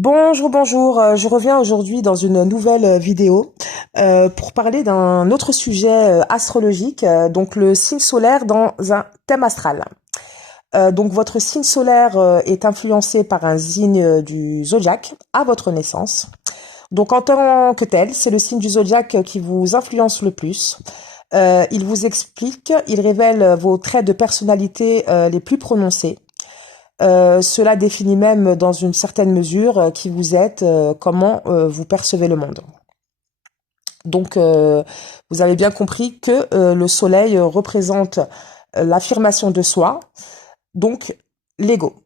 Bonjour, bonjour. Je reviens aujourd'hui dans une nouvelle vidéo pour parler d'un autre sujet astrologique, donc le signe solaire dans un thème astral. Donc votre signe solaire est influencé par un signe du zodiaque à votre naissance. Donc en tant que tel, c'est le signe du zodiaque qui vous influence le plus. Il vous explique, il révèle vos traits de personnalité les plus prononcés. Cela définit même dans une certaine mesure qui vous êtes, comment vous percevez le monde. Donc, vous avez bien compris que le soleil représente l'affirmation de soi, donc l'ego.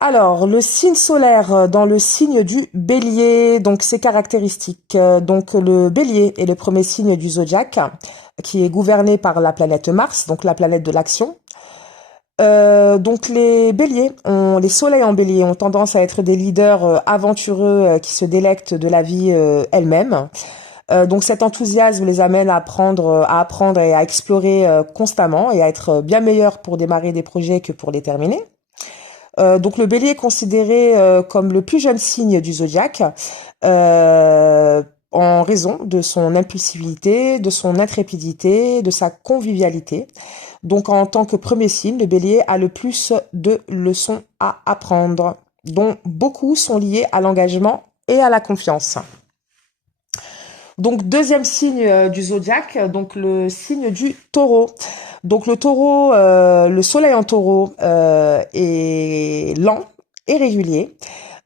Alors, le signe solaire dans le signe du bélier, donc ses caractéristiques. Donc, le bélier est le premier signe du zodiaque qui est gouverné par la planète Mars, donc la planète de l'action. Donc les béliers, les soleils en bélier ont tendance à être des leaders aventureux qui se délectent de la vie elle-même. Donc cet enthousiasme les amène à apprendre et à explorer constamment et à être bien meilleurs pour démarrer des projets que pour les terminer. Donc le bélier est considéré comme le plus jeune signe du zodiaque en raison de son impulsivité, de son intrépidité, de sa convivialité. Donc en tant que premier signe, le bélier a le plus de leçons à apprendre, dont beaucoup sont liées à l'engagement et à la confiance. Donc deuxième signe du zodiaque, donc le signe du taureau. Donc le taureau, le soleil en taureau est lent et régulier.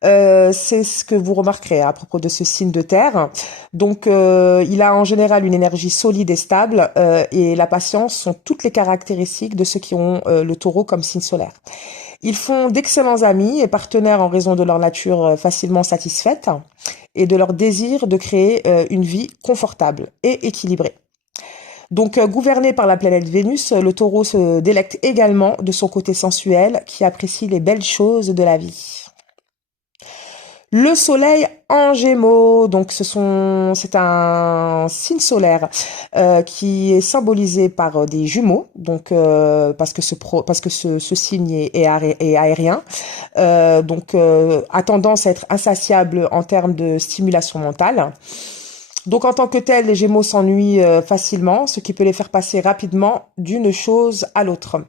C'est ce que vous remarquerez à propos de ce signe de terre. Donc, il a en général une énergie solide et stable, et la patience sont toutes les caractéristiques de ceux qui ont le taureau comme signe solaire. Ils font d'excellents amis et partenaires en raison de leur nature facilement satisfaite et de leur désir de créer une vie confortable et équilibrée. Donc, gouverné par la planète Vénus, le taureau se délecte également de son côté sensuel qui apprécie les belles choses de la vie. Le soleil en Gémeaux, donc c'est un signe solaire qui est symbolisé par des jumeaux, donc parce que ce signe est aérien, a tendance à être insatiable en termes de stimulation mentale. Donc en tant que tel, les Gémeaux s'ennuient facilement, ce qui peut les faire passer rapidement d'une chose à l'autre.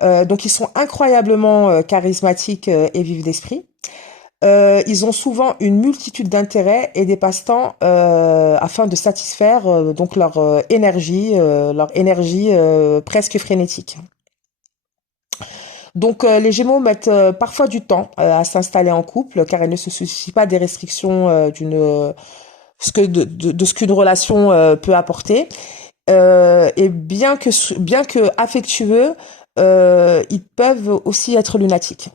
Donc ils sont incroyablement charismatiques et vifs d'esprit. Ils ont souvent une multitude d'intérêts et des passe-temps afin de satisfaire donc leur énergie presque frénétique. Donc les Gémeaux mettent parfois du temps à s'installer en couple car ils ne se soucient pas des restrictions de ce qu'une relation peut apporter. Et bien que affectueux, ils peuvent aussi être lunatiques.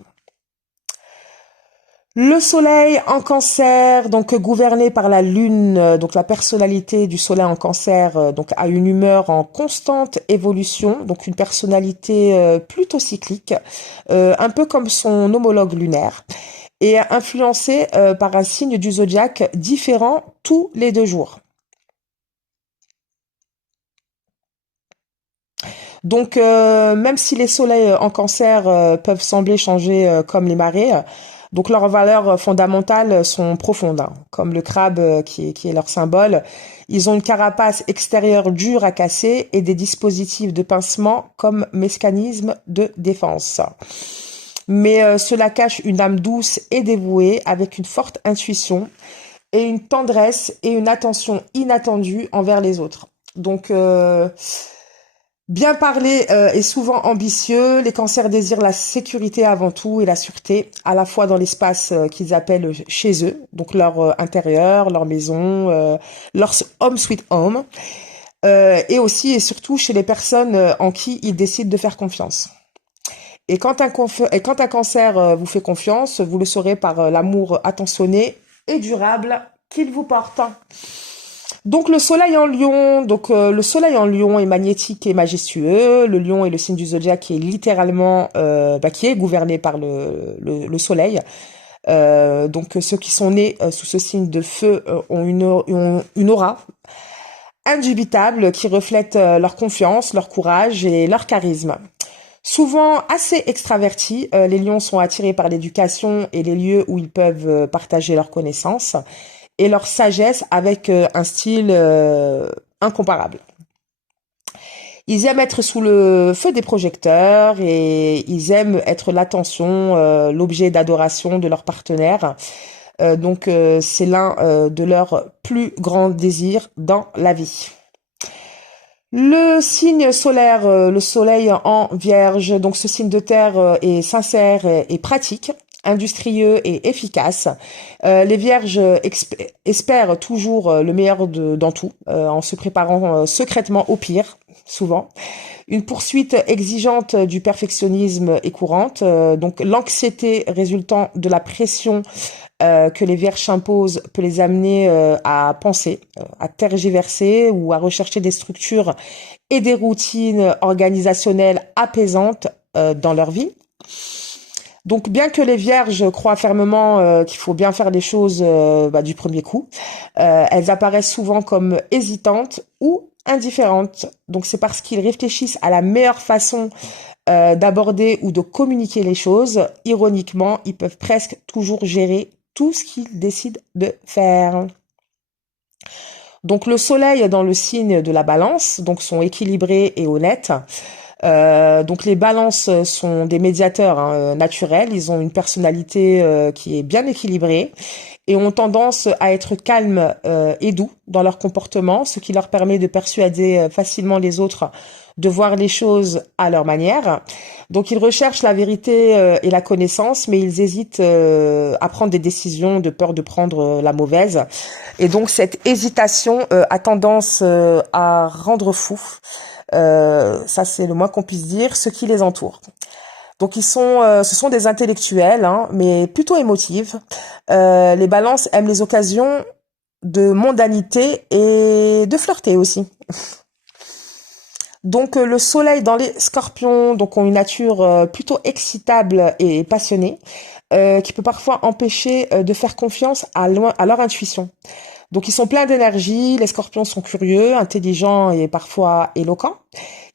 Le soleil en cancer, donc gouverné par la lune, donc la personnalité du soleil en cancer, donc a une humeur en constante évolution, donc une personnalité plutôt cyclique, un peu comme son homologue lunaire, et influencé par un signe du zodiaque différent tous les 2 jours. Donc même si les soleils en cancer peuvent sembler changer comme les marées, donc leurs valeurs fondamentales sont profondes, hein, comme le crabe qui est leur symbole. Ils ont une carapace extérieure dure à casser et des dispositifs de pincement comme mécanisme de défense. Mais cela cache une âme douce et dévouée avec une forte intuition et une tendresse et une attention inattendue envers les autres. Donc bien parler est souvent ambitieux. Les cancers désirent la sécurité avant tout et la sûreté, à la fois dans l'espace qu'ils appellent chez eux, donc leur intérieur, leur maison, leur home sweet home, et aussi et surtout chez les personnes en qui ils décident de faire confiance. Et quand un cancer vous fait confiance, vous le saurez par l'amour attentionné et durable qu'il vous porte. Donc le soleil en Lion est magnétique et majestueux. Le Lion est le signe du zodiaque qui est littéralement qui est gouverné par le soleil. Donc ceux qui sont nés sous ce signe de feu ont une aura indubitable qui reflète leur confiance, leur courage et leur charisme. Souvent assez extravertis, les lions sont attirés par l'éducation et les lieux où ils peuvent partager leurs connaissances et leur sagesse avec un style incomparable. Ils aiment être sous le feu des projecteurs et ils aiment être l'attention, l'objet d'adoration de leur partenaire. C'est l'un de leurs plus grands désirs dans la vie. Le signe solaire, le soleil en vierge, donc ce signe de terre est sincère et pratique, industrieux et efficace. Les vierges espèrent toujours le meilleur dans tout, en se préparant secrètement au pire, souvent. Une poursuite exigeante du perfectionnisme est courante, donc l'anxiété résultant de la pression que les vierges imposent peut les amener à penser, à tergiverser ou à rechercher des structures et des routines organisationnelles apaisantes dans leur vie. Donc, bien que les vierges croient fermement qu'il faut bien faire les choses du premier coup, elles apparaissent souvent comme hésitantes ou indifférentes. Donc, c'est parce qu'ils réfléchissent à la meilleure façon d'aborder ou de communiquer les choses. Ironiquement, ils peuvent presque toujours gérer tout ce qu'ils décident de faire. Donc le soleil dans le signe de la balance, donc sont équilibrés et honnêtes. Donc les balances sont des médiateurs naturels, ils ont une personnalité qui est bien équilibrée et ont tendance à être calmes et doux dans leur comportement, ce qui leur permet de persuader facilement les autres de voir les choses à leur manière. Donc ils recherchent la vérité et la connaissance, mais ils hésitent à prendre des décisions de peur de prendre la mauvaise. Et donc cette hésitation a tendance à rendre fou. Ça c'est le moins qu'on puisse dire, ceux qui les entourent. Donc ce sont des intellectuels, mais plutôt émotifs. Les balances aiment les occasions de mondanité et de flirter aussi. Donc le soleil dans les scorpions donc ont une nature plutôt excitable et passionnée, qui peut parfois empêcher de faire confiance à leur intuition. Donc ils sont pleins d'énergie, les scorpions sont curieux, intelligents et parfois éloquents.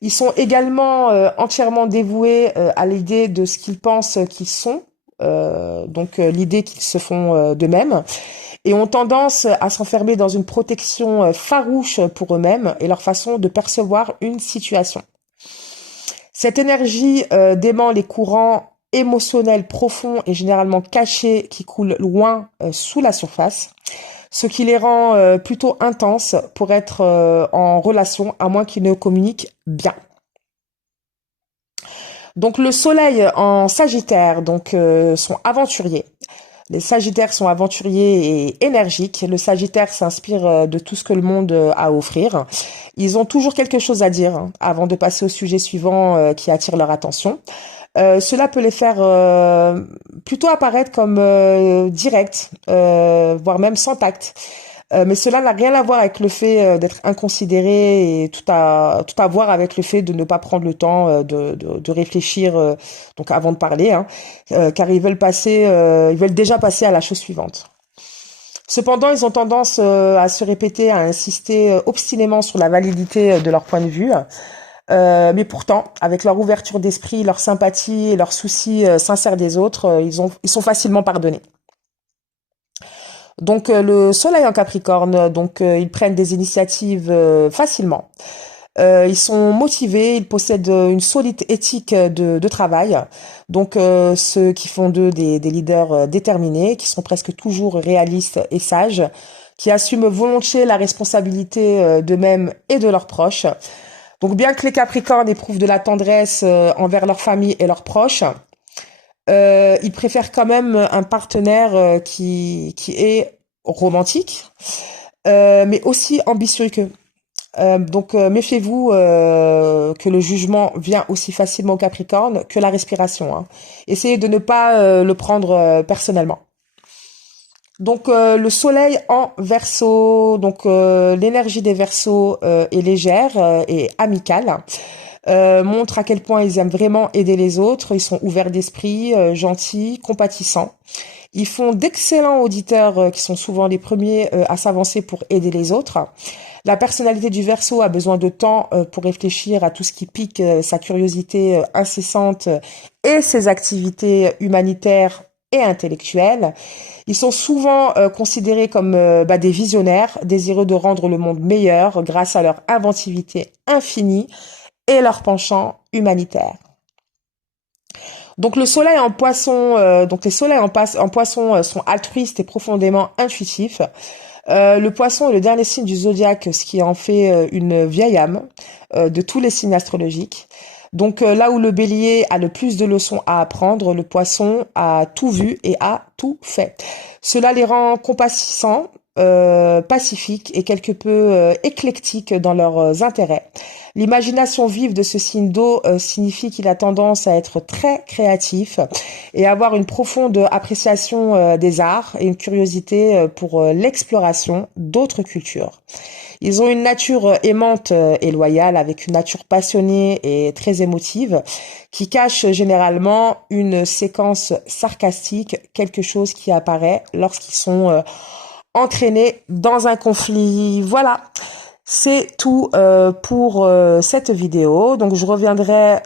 Ils sont également entièrement dévoués à l'idée de ce qu'ils pensent qu'ils sont, l'idée qu'ils se font d'eux-mêmes, et ont tendance à s'enfermer dans une protection farouche pour eux-mêmes et leur façon de percevoir une situation. Cette énergie dément les courants émotionnels profonds et généralement cachés qui coulent loin sous la surface, ce qui les rend plutôt intenses pour être en relation, à moins qu'ils ne communiquent bien. Donc le soleil en Sagittaire sont aventuriers. Les Sagittaires sont aventuriers et énergiques. Le Sagittaire s'inspire de tout ce que le monde a à offrir. Ils ont toujours quelque chose à dire avant de passer au sujet suivant qui attire leur attention. Cela peut les faire plutôt apparaître comme directs, voire même sans tact. Mais cela n'a rien à voir avec le fait d'être inconsidéré et tout à voir avec le fait de ne pas prendre le temps de réfléchir donc avant de parler, car ils veulent déjà passer à la chose suivante. Cependant, ils ont tendance à se répéter, à insister obstinément sur la validité de leur point de vue. Mais pourtant, avec leur ouverture d'esprit, leur sympathie et leur souci sincère des autres, ils sont facilement pardonnés. Donc le soleil en Capricorne, ils prennent des initiatives facilement. Ils sont motivés, ils possèdent une solide éthique de travail. Donc ceux qui font d'eux des leaders déterminés, qui sont presque toujours réalistes et sages, qui assument volontiers la responsabilité d'eux-mêmes et de leurs proches. Donc bien que les Capricornes éprouvent de la tendresse envers leur famille et leurs proches, ils préfèrent quand même un partenaire qui est romantique, mais aussi ambitieux qu'eux. Méfiez-vous que le jugement vient aussi facilement au Capricorne que la respiration. Essayez de ne pas le prendre personnellement. Donc le soleil en Verseau, l'énergie des Verseaux est légère et amicale. Montre à quel point ils aiment vraiment aider les autres. Ils sont ouverts d'esprit, gentils, compatissants. Ils font d'excellents auditeurs qui sont souvent les premiers à s'avancer pour aider les autres. La personnalité du Verseau a besoin de temps pour réfléchir à tout ce qui pique sa curiosité incessante et ses activités humanitaires et intellectuelles. Ils sont souvent considérés comme des visionnaires, désireux de rendre le monde meilleur grâce à leur inventivité infinie et leur penchant humanitaire. Donc le soleil en poisson, donc les soleils en poisson sont altruistes et profondément intuitifs. Le poisson est le dernier signe du zodiaque, ce qui en fait une vieille âme de tous les signes astrologiques. Donc là où le bélier a le plus de leçons à apprendre, le poisson a tout vu et a tout fait. Cela les rend compassissants, pacifiques et quelque peu éclectiques dans leurs intérêts. L'imagination vive de ce signe d'eau signifie qu'il a tendance à être très créatif et avoir une profonde appréciation des arts et une curiosité pour l'exploration d'autres cultures. Ils ont une nature aimante et loyale, avec une nature passionnée et très émotive, qui cache généralement une séquence sarcastique, quelque chose qui apparaît lorsqu'ils sont entraînés dans un conflit. Voilà. C'est tout pour cette vidéo. Donc je reviendrai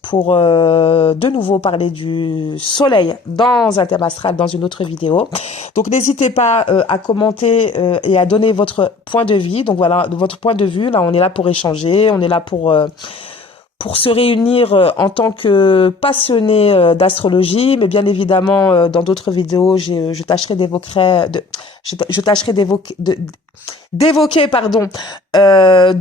pour de nouveau parler du soleil dans un thème astral dans une autre vidéo. Donc n'hésitez pas à commenter et à donner votre point de vue. Donc voilà, de votre point de vue. Là, on est là pour échanger, on est là pour se réunir en tant que passionnés d'astrologie, mais bien évidemment dans d'autres vidéos, je tâcherai d'évoquer de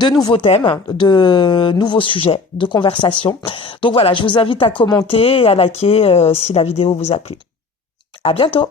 nouveaux thèmes, de nouveaux sujets de conversation. Donc voilà, je vous invite à commenter et à liker si la vidéo vous a plu. À bientôt.